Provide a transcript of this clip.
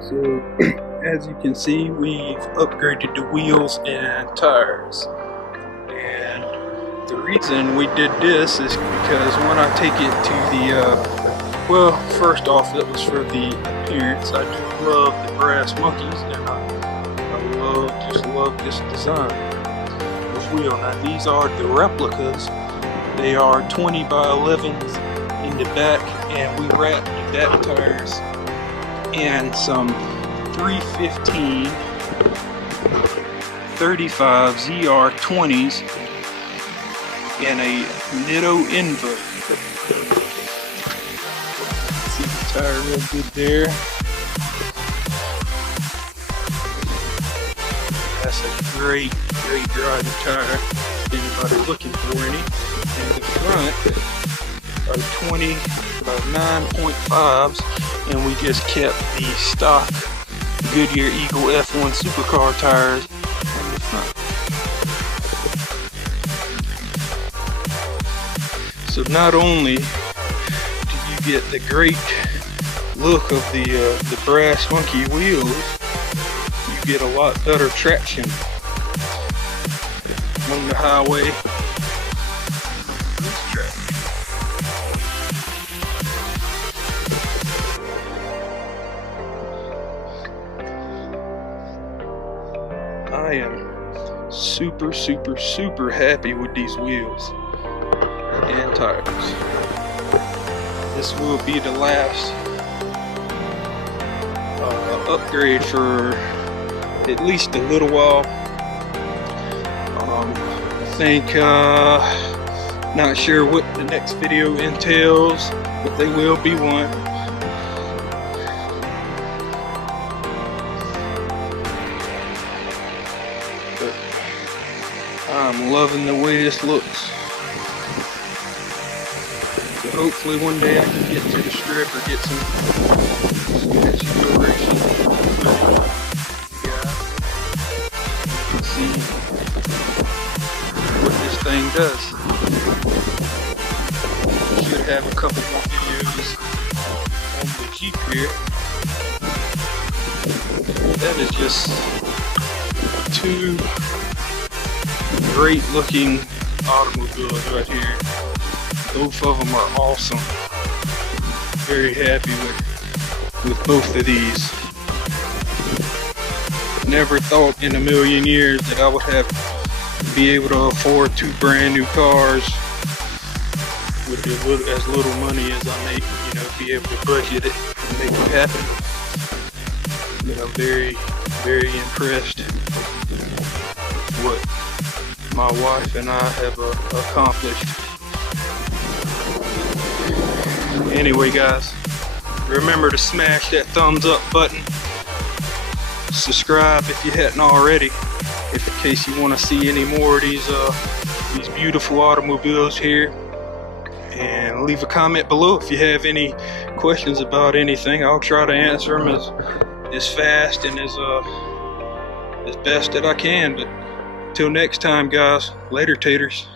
So as you can see, we've upgraded the wheels and tires, and the reason we did this is because when I take it to the well, first off, it was for the appearance. I do love the brass monkeys, and I just love this design of wheel. Now these are the replicas. They are 20 by 11s in the back, and we wrapped the back tires and some 315 35 ZR20s and a Nitto Inva. See the tire real good there. That's a great driving tire if anybody's looking for any. And the front are 20 by 9.5s, and we just kept the stock Goodyear Eagle F1 supercar tires on the front. So not only do you get the great look of the brass monkey wheels, you get a lot better traction on the highway. I am super happy with these wheels and tires. This will be the last upgrade for at least a little while. I think not sure what the next video entails, but there will be one. I'm loving the way this looks. So hopefully one day I can get to the strip or get some exploration. Yeah, you can see what this thing does. Should have a couple more videos on the Jeep here. That is just two great looking automobiles right here. Both of them are awesome. Very happy with both of these. Never thought in a million years that I would be able to afford two brand new cars with as little money as I make, be able to budget it and make it happen. Very impressed with what my wife and I have accomplished. Anyway guys, remember to smash that thumbs up button. Subscribe if you hadn't already, in case you want to see any more of these beautiful automobiles here. And leave a comment below if you have any questions about anything. I'll try to answer them as fast and as best that I can. But till next time, guys, later taters.